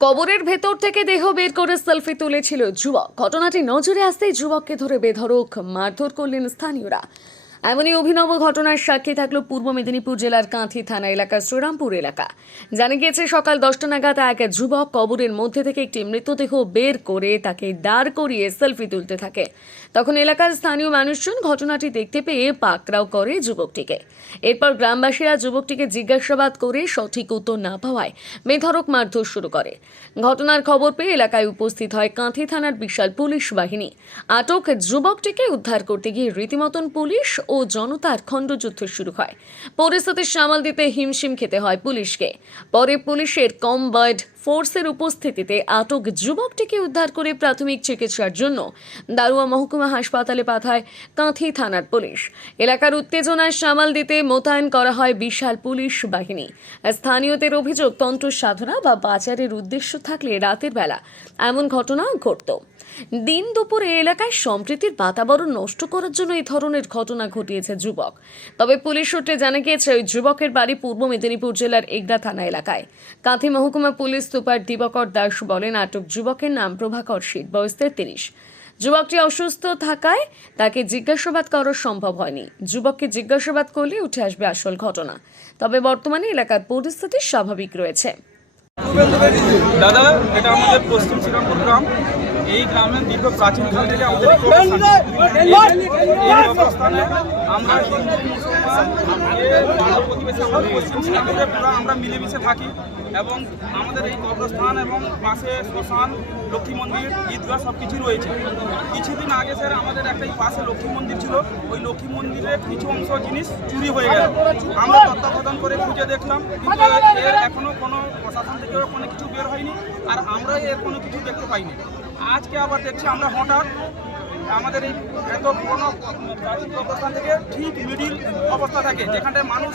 কবরের ভেতর থেকে দেহ বের করে সেলফি তুলেছিল যুবক। ঘটনাটি নজরে আসতেই যুবককে ধরে বেধরক মারধর করলেন স্থানীয়রা। এমনই অভিনব ঘটনার সাক্ষী থাকল পূর্ব মেদিনীপুর জেলার কাঁথি থানা এলাকার শ্রীরামপুর এলাকা। জানা গিয়েছে, সকাল দশটা নাগাদ এক যুবক কবরের মধ্যে থেকে একটি মৃতদেহ বের করে তাকে দাঁড় করিয়ে সেলফি তুলতে থাকে। তখন এলাকার স্থানীয় মানুষজন ঘটনাটি দেখতে পেয়ে পাকড়াও করে যুবকটিকে। এরপর গ্রামবাসীরা যুবকটিকে জিজ্ঞাসাবাদ করে সঠিক উত্তর না পাওয়ায় বেধড়ক মারধর শুরু করে। ঘটনার খবর পেয়ে এলাকায় উপস্থিত হয় কাঁথি থানার বিশাল পুলিশ বাহিনী। আটক যুবকটিকে উদ্ধার করতে গিয়ে রীতিমতন পুলিশ ও জনতার খণ্ডযুদ্ধ শুরু হয়। পরিস্থিতি সামাল দিতে হিমশিম খেতে হয় পুলিশকে। পরে পুলিশের কমবার্ড ফোর্সের উপস্থিতিতে আটক যুবকটিকে উদ্ধার করে প্রাথমিক চিকিৎসার জন্য দারুয়া মহকুমা হাসপাতালে পাঠায় কাঁথি থানার পুলিশ। এলাকার উত্তেজনায় সামাল দিতে মোতায়েন করা হয় বিশাল পুলিশ বাহিনী। স্থানীয়দের অভিযোগ, তন্ত্র সাধনা বা বাজারের উদ্দেশ্য থাকলে রাতের বেলা এমন ঘটনা ঘটত। দিন দুপুরে এলাকায় সম্প্রীতির বাতাবরণ নষ্ট করার জন্য এই ধরনের ঘটনা ঘটিয়েছে যুবক। তবে পুলিশ সূত্রে জানা গিয়েছে, ওই যুবকের বাড়ি পূর্ব মেদিনীপুর জেলার এগরা থানা এলাকায়। কাঁথি মহকুমা পুলিশ সুপার দিবকর দাস বলেন, আটক যুবকের নাম প্রভাকর শীত, বয়স তেত্রিশ। যুবকটি অসুস্থ থাকায় তাকে জিজ্ঞাসাবাদ করা সম্ভব হয়নি। যুবককে জিজ্ঞাসাবাদ করলে উঠে আসবে আসল ঘটনা। তবে বর্তমানে এলাকার পরিস্থিতি স্বাভাবিক রয়েছে। দাদা, এটা আমাদের পশ্চিম শ্রীরামপুর গ্রাম। এই গ্রামে দীর্ঘ প্রাচীন কাল থেকে আমাদের এই আমরা আমরা মিলেমিশে থাকি এবং আমাদের এই কবরস্থান এবং পাশে শ্মশান লক্ষ্মী মন্দির ঈদগাহ সব কিছু রয়েছে। কিছুদিন আগে স্যার আমাদের একটা এই পাশে লক্ষ্মী মন্দির ছিল। ওই লক্ষ্মী মন্দিরের কিছু অংশ জিনিস চুরি হয়ে গেল। আমরা তত্ত্বাবধান করে খুঁজে দেখলাম কিন্তু এর এখনও কোনো প্রশাসন থেকে কোনো কিছু বের হয়নি। আর আমরা এর কোনো কিছু দেখতে পাইনি। আজকে আবার দেখছি আমরা হঠাৎ আমাদের এই এত পুরোনো কবরস্থান থেকে ঠিক মিডিল অবস্থা থাকে, যেখানটায় মানুষ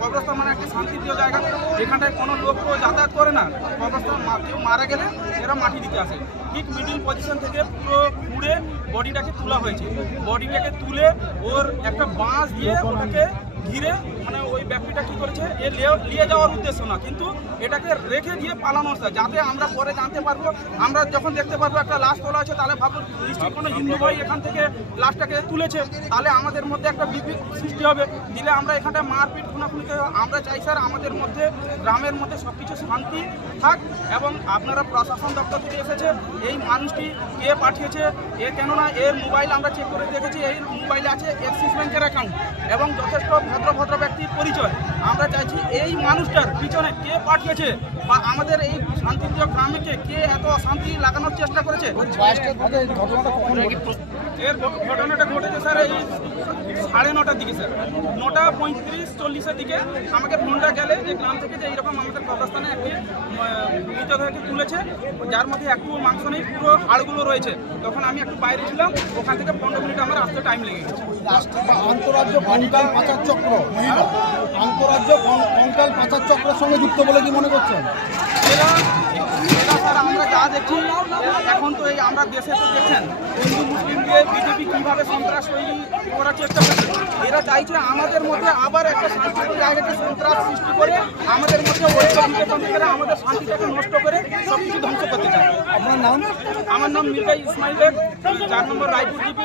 কবরস্থান মানে একটা শান্তিপ্রিয় জায়গা, যেখানটায় কোনো লোক তো যাতায়াত করে না। কবরস্থান কেউ মারা গেলে এরা মাটি দিতে আসে। ঠিক মিডিল পজিশন থেকে পুরো ঘুরে বডিটাকে তোলা হয়েছে। বডিটাকে তুলে ওর একটা বাঁশ দিয়ে ওটাকে ঘিরে মানে ওই ব্যক্তিটা কি করেছে? এ নিয়ে যাওয়ার উদ্দেশ্য না, কিন্তু এটাকে রেখে দিয়ে পালানো হচ্ছে যাতে আমরা পরে জানতে পারব, আমরা যখন দেখতে পারব একটা লাশ তোলা আছে তাহলে ভাববো নিশ্চয়ই কোনো হিন্দু ভাই এখান থেকে লাশটাকে তুলেছে, তাহলে আমাদের মধ্যে একটা বিপি সৃষ্টি হবে। দিলে আমরা এখানটা মারপিট খুনাখুনিতে আমরা চাই স্যার আমাদের মধ্যে, গ্রামের মধ্যে সব কিছু শান্তি থাক এবং আপনারা প্রশাসন দপ্তর থেকে এসেছে, এই মানুষটি কে পাঠিয়েছে, এ কেননা এর মোবাইল আমরা চেক করে দেখেছি, এই মোবাইলে আছে এক্সিস ব্যাংকের অ্যাকাউন্ট এবং যথেষ্ট ভদ্র ভদ্র ব্যক্তির পরিচয়। আমরা চাইছি এই মানুষটার পিছনে কে পাঠিয়েছে বা আমাদের এই শান্তিপ্রিয় গ্রামে কে এত অশান্তি লাগানোর চেষ্টা করেছে? এর ঘটনাটা ঘটেছে স্যার এই সাড়ে নটার দিকে স্যার। নটা পঁয়ত্রিশ চল্লিশের দিকে আমাকে ফোনটা গেলে যে গ্রাম থেকে যে এইরকম আমাদের কবরস্থানে একটি মৃতদেহকে তুলেছে যার মধ্যে একটু মাংস নেই পুরো হাড়গুলো রয়েছে। তখন আমি একটু বাইরে ছিলাম ওখান থেকে পনেরো মিনিট আমার আসতে টাইম লেগে গেছে। আন্তরাজ্য কঙ্কাল পাচার চক্র আন্তরাজ্য কঙ্কাল পাচার চক্রের সঙ্গে যুক্ত বলে কি মনে করছেন? এরা আমরা দেখছি এখন তো এই আমরা দেশে তো দেখছেন, হিন্দু, মুসলিম দিয়ে বিজেপি কীভাবে সন্ত্রাস তৈরি করার চেষ্টা করছে। এরা চাইছে আমাদের মধ্যে আবার একটা শান্তির জায়গাকে সন্ত্রাস সৃষ্টি করে, আমাদের মধ্যে বিবেচন করে, আমাদের শান্তিটাকে নষ্ট করে সব কিছু ধ্বংস করতে চায়। আপনার নাম, আমার নাম মির্জা ইসমাইল চার নম্বর রায়পুর জিপি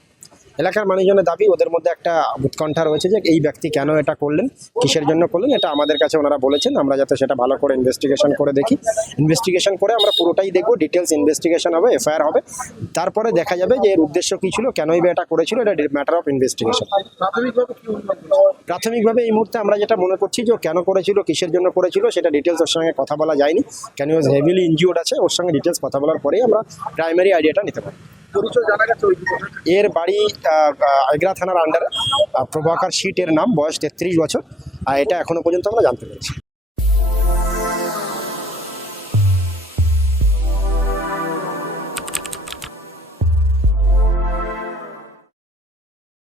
এলাকার মানুষজনের দাবি ওদের মধ্যে একটা উৎকণ্ঠা রয়েছে যে এই ব্যক্তি কেন এটা করলেন কিসের জন্য করলেন এটা আমাদের কাছে ওনারা বলেছেন। আমরা যাতে সেটা ভালো করে ইনভেস্টিগেশন করে দেখি। ইনভেস্টিগেশন করে আমরা পুরোটাই দেখব ডিটেলস ইনভেস্টিগেশন হবে এফআইআর হবে। তারপরে দেখা যাবে যে এর উদ্দেশ্য কী ছিল কেনই বা এটা করেছিল এটা ম্যাটার অফ ইনভেস্টিগেশন প্রাথমিকভাবে এই মুহূর্তে আমরা যেটা মনে করছি যে ও কেন করেছিল কিসের জন্য করেছিল সেটা ডিটেলস ওর সঙ্গে কথা বলা যায়নি। কেন হেভিলি ইনজিওর্ড আছে ওর সঙ্গে ডিটেলস কথা বলার পরেই আমরা প্রাইমারি আইডিয়াটা নিতে পারি এর বাড়ি আগ্রা থানার আন্ডারে প্রভাকার শীট এর নাম, বয়স তেত্রিশ বছর। আর এটা এখনও পর্যন্ত আমরা জানতে পেরেছি।